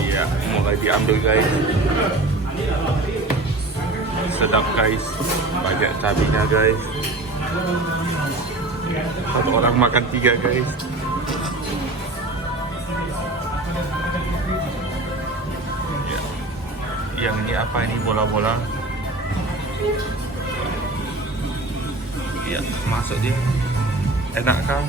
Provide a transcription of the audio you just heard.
Iya, mulai diambil guys. Sedap guys, banyak cabenya guys. Satu orang makan 3 guys. Ya. Yang ini apa ini, bola-bola? Ya, masuk dia. Enak kan?